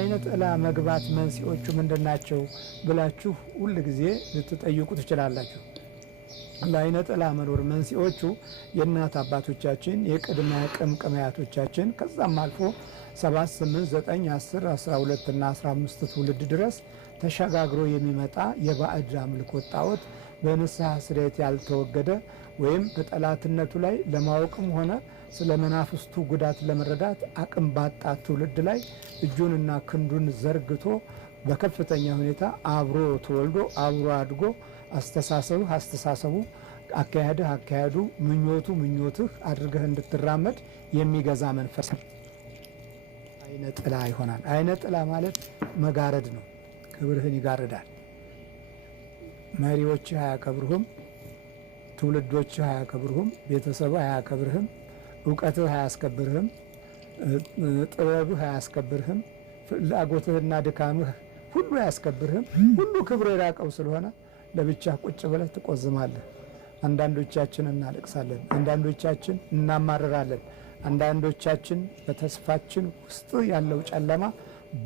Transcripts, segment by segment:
የአይነ ጥላ መግባት መንስኤዎቹ ምንድናቸው ብላችሁ ሁል ጊዜ ልትጠይቁ ትችላላችሁ። ለአይነ ጥላ መኖር መንስኤዎቹ የእናት አባቶቻችን የቅድመ ቅምቅም አያቶቻችን ከዛም አልፎ 7 8 9 10 12 እና 15 ትውልድ ድረስ ተሸጋግሮ የሚመጣ የባዕድ አምልኮት ጣዖት በንስሐ ስርየት ያልተወገደ ወይም በጠላትነቱ ላይ ለማወቅም ሆነ ስለ መናፍስቱ ጉዳት ለመረዳት አቅም ባጣ ትውልድ ላይ እጁንና ክንዱን ዘርግቶ በከፍተኛ ሁኔታ አብሮ ተወልዶ አብሮ አድጎ አስተሳሰቡ አካሄዱ ምኞቱ ምኞትህ አድርገህ እንድትራመድ የሚገዛ መንፈስ አይነ ጥላ ይሆናል። አይነ ጥላ ማለት መጋረድ ነው። ክብርህን ይጋርዳል። መሪዎችህ አያከብርህም፣ ትውልዶችህ አያከብርህም፣ ቤተሰብህ አያከብርህም፣ እውቀትህ አያስከብርህም፣ ጥበብህ አያስከብርህም፣ ፍላጎትህና ድካምህ ሁሉ አያስከብርህም። ሁሉ ክብር የራቀው ስለሆነ ለብቻ ቁጭ ብለህ ትቆዝማለህ። አንዳንዶቻችን እናለቅሳለን፣ አንዳንዶቻችን እናማረራለን፣ አንዳንዶቻችን በተስፋችን ውስጥ ያለው ጨለማ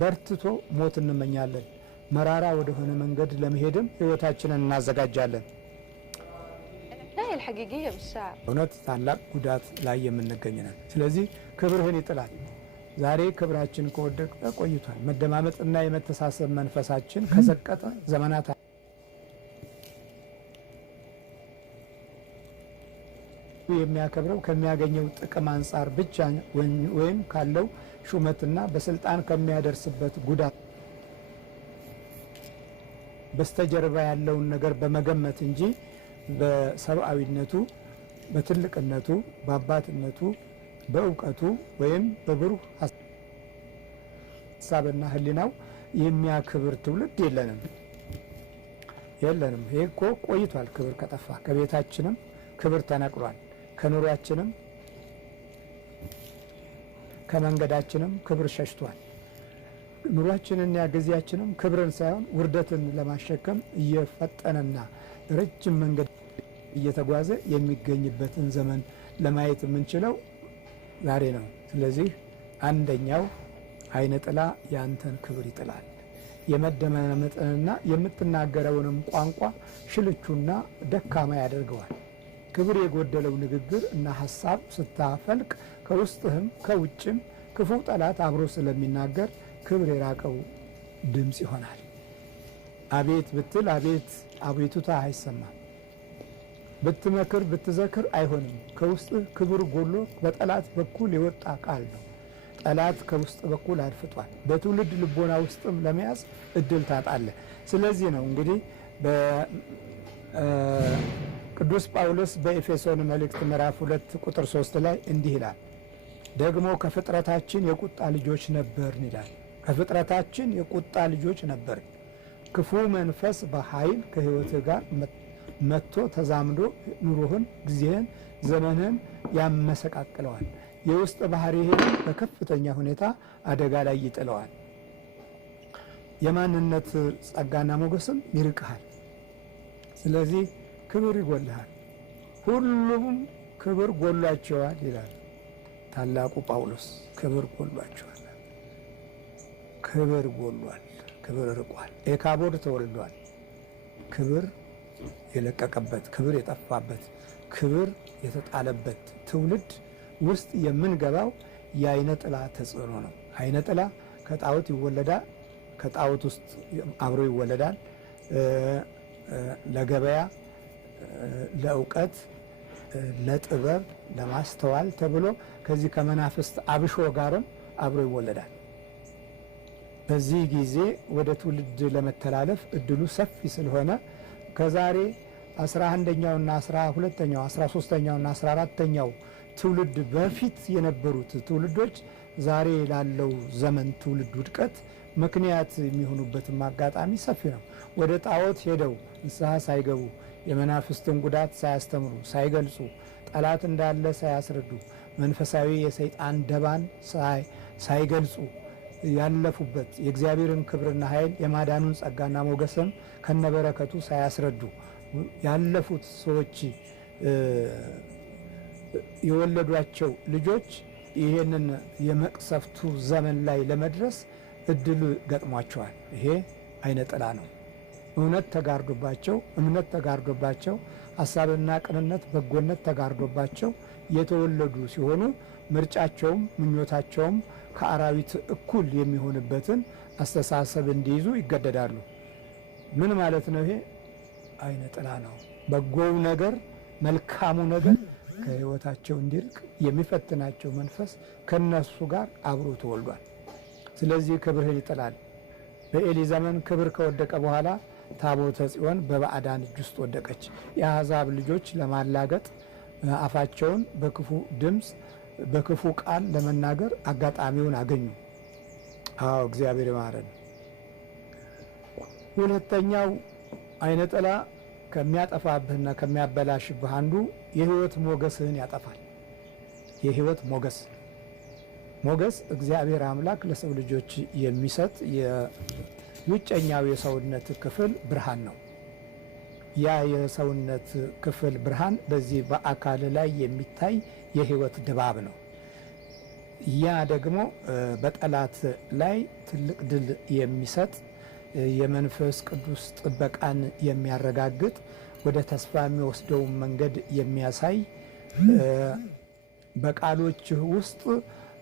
በርትቶ ሞት እንመኛለን። መራራ ወደሆነ መንገድ ለመሄድም ህይወታችንን እናዘጋጃለን። እውነት ታላቅ ጉዳት ላይ የምንገኝ ነን። ስለዚህ ክብርህን ይጥላል። ዛሬ ክብራችን ከወደቀ ቆይቷል። መደማመጥና የመተሳሰብ መንፈሳችን ከዘቀጠ ዘመናት የሚያከብረው ከሚያገኘው ጥቅም አንጻር ብቻ ወይም ካለው ሹመትና በስልጣን ከሚያደርስበት ጉዳት በስተጀርባ ያለውን ነገር በመገመት እንጂ በሰብአዊነቱ፣ በትልቅነቱ፣ በአባትነቱ፣ በእውቀቱ ወይም በብሩህ ሀሳብና ህሊናው የሚያክብር ትውልድ የለንም። ይሄ እኮ ቆይቷል። ክብር ከጠፋ ከቤታችንም ክብር ተነቅሏል። ከኑሯችንም ከመንገዳችንም ክብር ሸሽቷል። ኑሯችንና ጊዜያችንም ክብርን ሳይሆን ውርደትን ለማሸከም እየፈጠነና ረጅም መንገድ እየተጓዘ የሚገኝበትን ዘመን ለማየት የምንችለው ዛሬ ነው። ስለዚህ አንደኛው አይነ ጥላ ያንተን ክብር ይጥላል። የመደማመጥንና የምትናገረውንም ቋንቋ ሽልቹና ደካማ ያደርገዋል። ክብር የጎደለው ንግግር እና ሀሳብ ስታፈልቅ ከውስጥህም ከውጭም ክፉ ጠላት አብሮ ስለሚናገር ክብር የራቀው ድምፅ ይሆናል። አቤት ብትል አቤቱታ አይሰማም። ብትመክር ብትዘክር አይሆንም። ከውስጥህ ክብር ጎሎ በጠላት በኩል የወጣ ቃል ነው። ጠላት ከውስጥ በኩል አድፍጧል። በትውልድ ልቦና ውስጥም ለመያዝ እድል ታጣለህ። ስለዚህ ነው እንግዲህ ቅዱስ ጳውሎስ በኤፌሶን መልእክት ምዕራፍ 2 ቁጥር 3 ላይ እንዲህ ይላል፣ ደግሞ ከፍጥረታችን የቁጣ ልጆች ነበርን ይላል። ከፍጥረታችን የቁጣ ልጆች ነበርን። ክፉ መንፈስ በኃይል ከሕይወትህ ጋር መጥቶ ተዛምዶ ኑሮህን፣ ጊዜህን፣ ዘመንህን ያመሰቃቅለዋል። የውስጥ ባህሪህን በከፍተኛ ሁኔታ አደጋ ላይ ይጥለዋል። የማንነት ጸጋና ሞገስም ይርቅሃል። ስለዚህ ክብር ይጎልሃል። ሁሉም ክብር ጎሏቸዋል ይላል ታላቁ ጳውሎስ። ክብር ጎሏቸዋል። ክብር ጎሏል። ክብር ርቋል። ኤካቦድ ተወልዷል። ክብር የለቀቀበት፣ ክብር የጠፋበት፣ ክብር የተጣለበት ትውልድ ውስጥ የምንገባው የአይነ ጥላ ተጽዕኖ ነው። አይነ ጥላ ከጣዖት ይወለዳል። ከጣዖት ውስጥ አብሮ ይወለዳል። ለገበያ፣ ለእውቀት፣ ለጥበብ፣ ለማስተዋል ተብሎ ከዚህ ከመናፍስት አብሾ ጋርም አብሮ ይወለዳል። በዚህ ጊዜ ወደ ትውልድ ለመተላለፍ እድሉ ሰፊ ስለሆነ ከዛሬ 11ኛውና 12ኛው 13ኛውና 14ኛው ትውልድ በፊት የነበሩት ትውልዶች ዛሬ ላለው ዘመን ትውልድ ውድቀት ምክንያት የሚሆኑበትም አጋጣሚ ሰፊ ነው። ወደ ጣዖት ሄደው ንስሐ ሳይገቡ የመናፍስትን ጉዳት ሳያስተምሩ ሳይገልጹ ጠላት እንዳለ ሳያስረዱ መንፈሳዊ የሰይጣን ደባን ሳይገልጹ ያለፉበት የእግዚአብሔርን ክብርና ኃይል የማዳኑን ጸጋና ሞገስም ከነበረከቱ ሳያስረዱ ያለፉት ሰዎች የወለዷቸው ልጆች ይህንን የመቅሰፍቱ ዘመን ላይ ለመድረስ እድል ገጥሟቸዋል። ይሄ አይነ ጥላ ነው። እውነት ተጋርዶባቸው፣ እምነት ተጋርዶባቸው፣ ሐሳብና ቅንነት፣ በጎነት ተጋርዶባቸው የተወለዱ ሲሆኑ ምርጫቸውም ምኞታቸውም ከአራዊት እኩል የሚሆንበትን አስተሳሰብ እንዲይዙ ይገደዳሉ። ምን ማለት ነው? ይሄ አይነ ጥላ ነው። በጎው ነገር መልካሙ ነገር ከሕይወታቸው እንዲርቅ የሚፈትናቸው መንፈስ ከነሱ ጋር አብሮ ተወልዷል። ስለዚህ ክብርህን ይጥላል። በኤሊ ዘመን ክብር ከወደቀ በኋላ ታቦተ ጽዮን በባዕዳን እጅ ውስጥ ወደቀች። የአሕዛብ ልጆች ለማላገጥ አፋቸውን በክፉ ድምፅ በክፉ ቃል ለመናገር አጋጣሚውን አገኙ። አዎ እግዚአብሔር ይማረን። ሁለተኛው አይነ ጥላ ከሚያጠፋብህና ከሚያበላሽብህ አንዱ የሕይወት ሞገስህን ያጠፋል። የሕይወት ሞገስ እግዚአብሔር አምላክ ለሰው ልጆች የሚሰጥ የውጨኛው የሰውነት ክፍል ብርሃን ነው። ያ የሰውነት ክፍል ብርሃን በዚህ በአካል ላይ የሚታይ የሕይወት ድባብ ነው። ያ ደግሞ በጠላት ላይ ትልቅ ድል የሚሰጥ የመንፈስ ቅዱስ ጥበቃን የሚያረጋግጥ ወደ ተስፋ የሚወስደውን መንገድ የሚያሳይ በቃሎችህ ውስጥ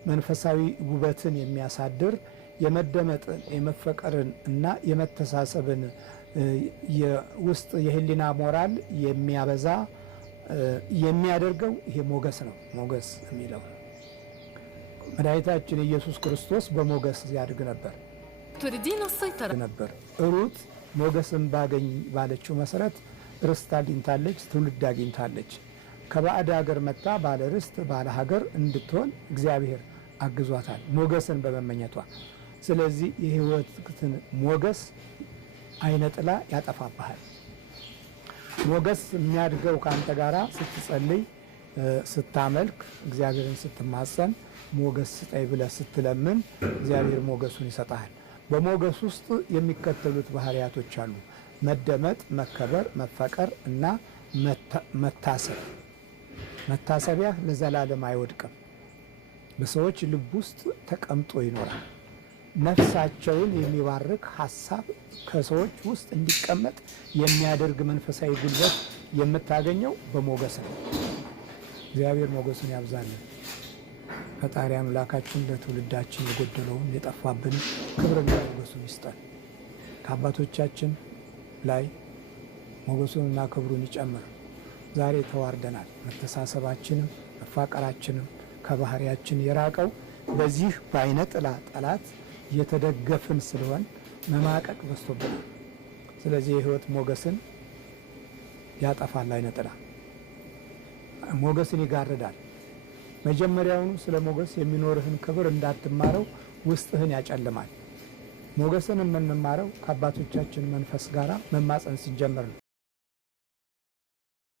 መንፈሳዊ ውበትን የሚያሳድር የመደመጥን የመፈቀርን እና የመተሳሰብን ውስጥ የህሊና ሞራል የሚያበዛ የሚያደርገው ይሄ ሞገስ ነው። ሞገስ የሚለው መድኃኒታችን ኢየሱስ ክርስቶስ በሞገስ ያድግ ነበር። ሩት ሞገስን ባገኝ ባለችው መሰረት ርስት አግኝታለች፣ ትውልድ አግኝታለች። ከባዕድ ሀገር መጣ ባለ ርስት ባለ ሀገር እንድትሆን እግዚአብሔር አግዟታል ሞገስን በመመኘቷ። ስለዚህ የሕይወትን ሞገስ አይነ ጥላ ያጠፋብሃል። ሞገስ የሚያድገው ከአንተ ጋር ስትጸልይ፣ ስታመልክ፣ እግዚአብሔርን ስትማጸን፣ ሞገስ ስጠኝ ብለህ ስትለምን እግዚአብሔር ሞገሱን ይሰጣል። በሞገስ ውስጥ የሚከተሉት ባህሪያቶች አሉ። መደመጥ፣ መከበር፣ መፈቀር እና መታሰብ። መታሰቢያ ለዘላለም አይወድቅም፣ በሰዎች ልብ ውስጥ ተቀምጦ ይኖራል። ነፍሳቸውን የሚባርክ ሀሳብ ከሰዎች ውስጥ እንዲቀመጥ የሚያደርግ መንፈሳዊ ጉልበት የምታገኘው በሞገስ ነው። እግዚአብሔር ሞገሱን ያብዛልን። ፈጣሪ አምላካችን ለትውልዳችን የጎደለውን የጠፋብን ክብርና ሞገሱን ይስጠን። ከአባቶቻችን ላይ ሞገሱንና ክብሩን ይጨምር። ዛሬ ተዋርደናል። መተሳሰባችንም መፋቀራችንም ከባህሪያችን የራቀው በዚህ በአይነ ጥላ ጠላት የተደገፍን ስለሆን መማቀቅ በዝቶብናል። ስለዚህ የሕይወት ሞገስን ያጠፋል። አይነ ጥላ ሞገስን ይጋርዳል። መጀመሪያውኑ ስለ ሞገስ የሚኖርህን ክብር እንዳትማረው ውስጥህን ያጨልማል። ሞገስን የምንማረው ከአባቶቻችን መንፈስ ጋር መማፀን ሲጀመር ነው።